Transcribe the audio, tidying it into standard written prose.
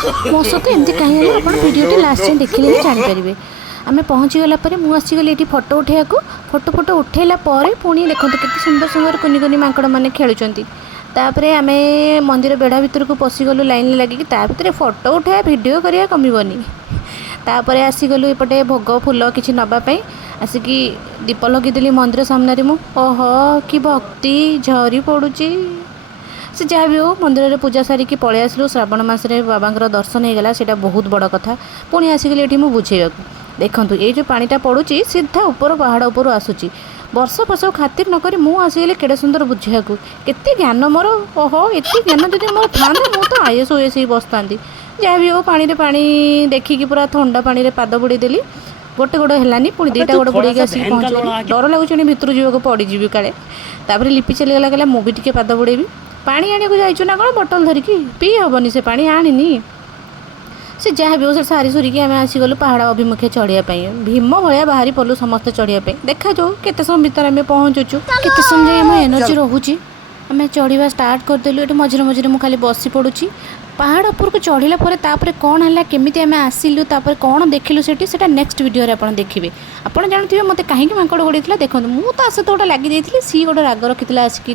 मो सहित एमती कहीं आप भिडियो लास्ट टाइम देखिले जानीपारे। आम पहुँचीगला मुझे ये फोटो उठा फोटो उठेला पुणी देखो के सुंदर सुंदर कुनि कुनि माकड़ मैंने खेलुंट। तापर आम मंदिर बेढ़ा भितर को पशिगलु लाइन लगिकी भितर फोटो उठाया भिडियो करिया कमिबनी। तापर आसीगलु एपटे भोग फूल किसी नापी आसिकी दीप लगिदेली मंदिर सामने मु ओहो कि भक्ति झरी पड़ुची। से जहाँ भी हो मंदिर में पूजा सारिकी पलि आसलु श्रावण मसरे बाबा दर्शन हो गला सेटा बहुत बड़ कथा। पुणी आसिकली ये बुझेगा देखूँ ये जो पानीटा पड़ुची सीधा ऊपर पहाड़ उपर आसूची वर्ष वर्ष खातिर नक मुझे केड़े सुंदर बुझा केते ज्ञान मोर ओहो एति ज्ञान जब मोर था तो आईएस ओएस ही बसता। जहाँ भी हो पानी पानी देखिकी पूरा थंडा पानी में पाद बुड़ेदेली गोटे गोड़ है पुणी दुईटा गोड़ बुड़े आसिक पहुँच डर लगुच भितर जावाक पड़जी काले। तापर लिपि चलीगला कहला मुझे पाद बुड़ेबी पानी आने को जाइचु ना कौन बोतल धरिकी पी हेनी से पानी आनी से जहाँ भी हो से सारी सुरिकी आम आसीगलु पहाड़ अभिमुखे चढ़ाई भीम भाया बाहरी पलु समस्ते चढ़ाई देखा जाऊ केते समय भितर आम पहुँचुचु केते समय आम एनर्जी रोचे आम चढ़ा स्टार्ट करदेलु। ये मझे मझे मुझे खाली बसी पड़ुची पहाड़ उपरको चढ़ला तापर कौन है केमी आम आसिलु तापर कौन देखिलु से नेक्स्ट वीडियो आप देखिए। आप जानते मत कहीं माकड़ गोड़ी देखो मुझे तो आसे तो गोटे लगी सी गोटे राग रखी आसिकी